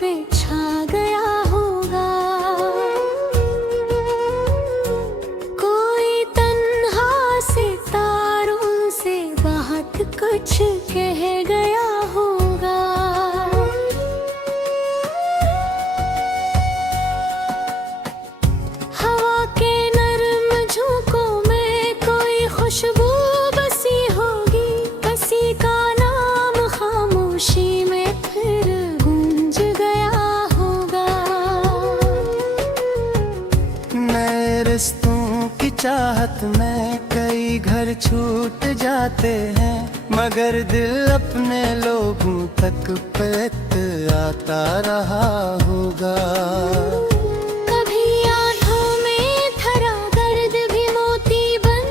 पे छा गया होगा। कोई तन्हा सितारों से बहुत कुछ कह गया होगा। हवा के नर्म झोंकों में कोई खुशबू बसी होगी, बसी का नाम खामोशी में फिर गूंज गया होगा। नए रिश्तों की चाहत में कई घर छूट जाते हैं, मगर दिल अपने लोगों तक पेट आता रहा होगा। कभी आँखों में धरा दर्द भी मोती बन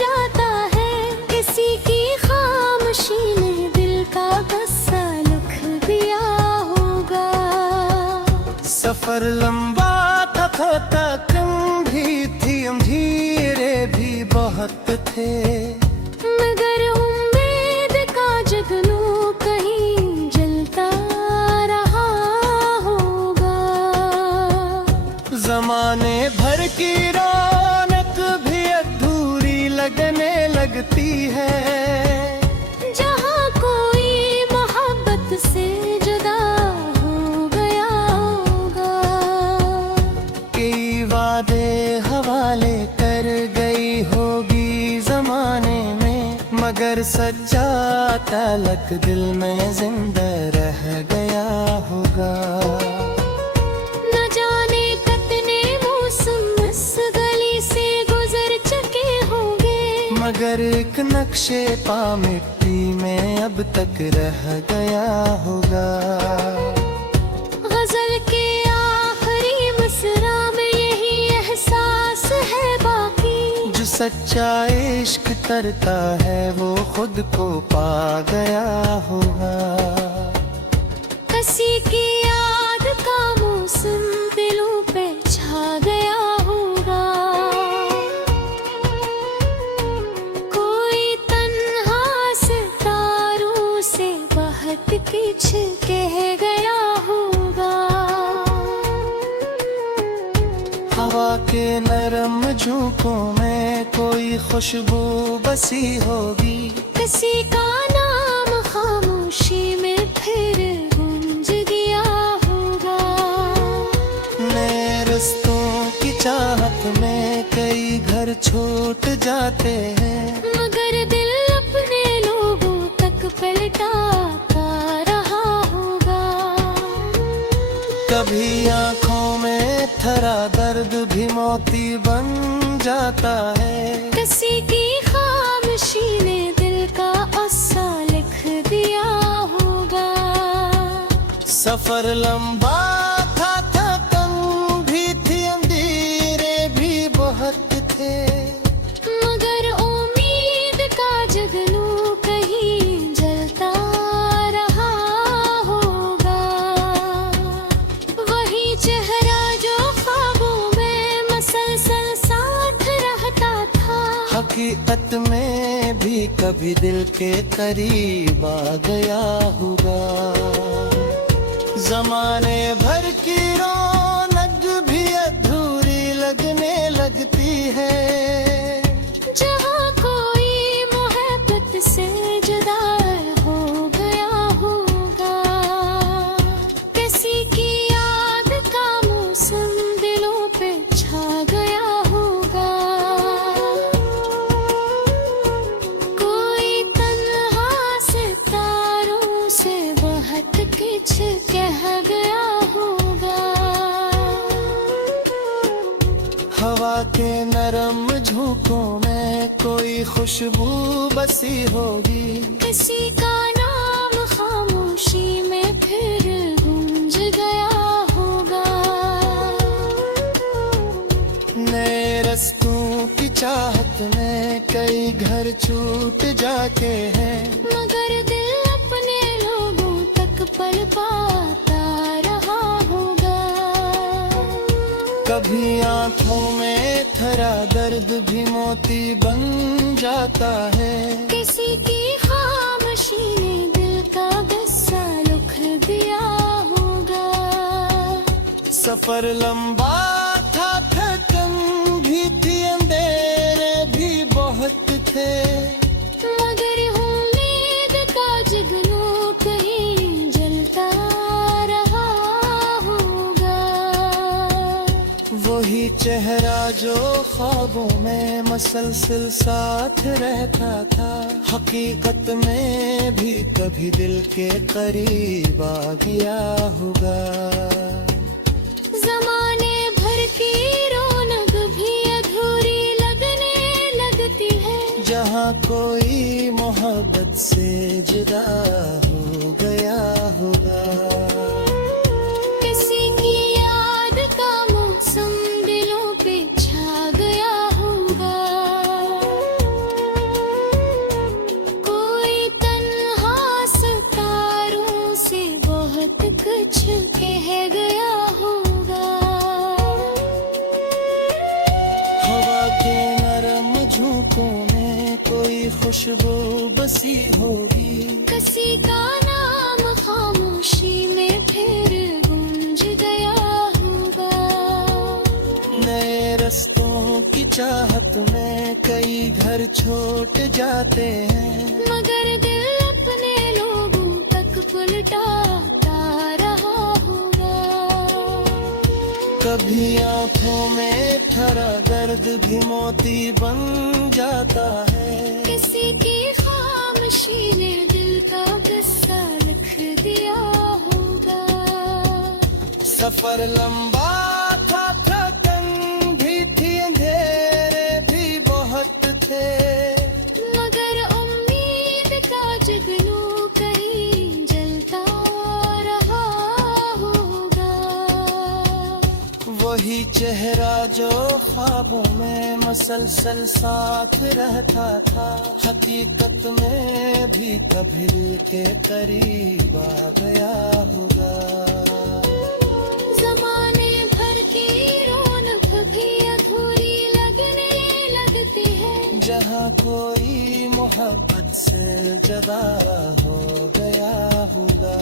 जाता है, किसी की खामोशी ने दिल का गुस्सा लिख दिया होगा। सफर लंबा था, थकान भी थी, अंधेरे भी बहुत थे, मगर उम्मीद का जगनू कहीं जलता रहा होगा। जमाने भर की रौनक भी अधूरी लगने लगती है, जहाँ कोई मोहब्बत से जुदा हो गया होगा। कई वादे हवाले कर गई होगी जमाने में, मगर सच्चा ताल्लुक दिल में जिंदा रह गया होगा। न जाने कितने मौसम इस गली से गुजर चुके होंगे, मगर एक नक्शे पा मिट्टी में अब तक रह गया होगा। गजल के आखिरी मिसरा में यही एहसास है बाकी, जो सच्चा इश्क करता है वो खुद को पा गया होगा। किसी की याद का मौसम दिलों पे छा गया होगा। कोई तन्हा सितारों से बहुत कुछ कह गया होगा। हवा के नरम झोंकों में कोई खुशबू बसी होगी, किसी का नाम खामोशी में फिर गूंज गया होगा। नए रिश्तों की चाहत में कई घर छूट जाते हैं, मगर दिल अपने लोगों तक पलटाता रहा होगा। कभी आँखों में थरा दर्द भी मोती बन जाता है, किसी की खामोशी ने दिल का अस्सा लिख दिया होगा। सफर लंबा था, थकान भी थी, अंधेरे भी बहुत थे, मगर उम्मीद का जगनू कहीं जलता रहा होगा। वही चेहरा जो ख्वाबों में मसलसल साथ रहता था, हकीकत में भी कभी दिल के करीब आ गया होगा। जमाने भर की रौनक भी अधूरी लगने लगती है, जहाँ कोई मोहब्बत से जुदा हो गया होगा। किसी की याद का मौसम दिलों पे छा गया होगा। कोई तन्हा सितारों से बहुत कुछ कह गया होगा। हवा के नरम झोंकों में कोई खुशबू बसी होगी, किसी का नाम खामोशी में फिर गूंज गया होगा। नए रस्तों की चाहत में कई घर छूट जाते हैं, मगर दिल अपने लोगों तक पल पाता रहा होगा। कभी आँखों में थरा दर्द भी मोती बन जाता है, किसी की खामोशी ने दिल का गुस्सा लिख दिया होगा। सफर लंबा था, थकन भी थी, अंधेरे भी बहुत थे, मगर उम्मीद का जुगनू कहीं जलता रहा होगा। वही चेहरा जो ख्वाबों में मसलसल साथ रहता था, हकीकत में भी कभी दिल के करीब आ गया होगा। जमाने भर की रौनक भी अधूरी लगने लगती है, जहाँ कोई मोहब्बत से जुदा हो गया होगा। किसी की याद का मौसम दिलों पे छा गया होगा। कोई तन्हा सितारों से बहुत कुछ कह गया होगा। हवा के नरम झोंकों में कोई खुशबू बसी होगी, किसी का नाम खामोशी में फिर गूंज गया होगा। नए रस्तों की चाहत में कई घर छोड़ जाते हैं, मगर दिल अपने लोगों तक पलटाता रहा होगा। कभी आंखों में ठहरा दर्द भी मोती बन जाता है, किसी की खामोशी ने दिल का गुस्सा लिख दिया होगा। सफर लंबा था, थकन भी थी, अंधेरे भी बहुत थे, मगर उम्मीद का जुगनू कहीं जलता रहा होगा। वही चेहरा जो ख्वाबों में मसलसल साथ रहता था, हकीकत में भी कभी दिल के करीब आ गया होगा। जमाने भर की रौनक भी अधूरी लगने लगती है, जहाँ कोई मोहब्बत से जुदा हो गया होगा।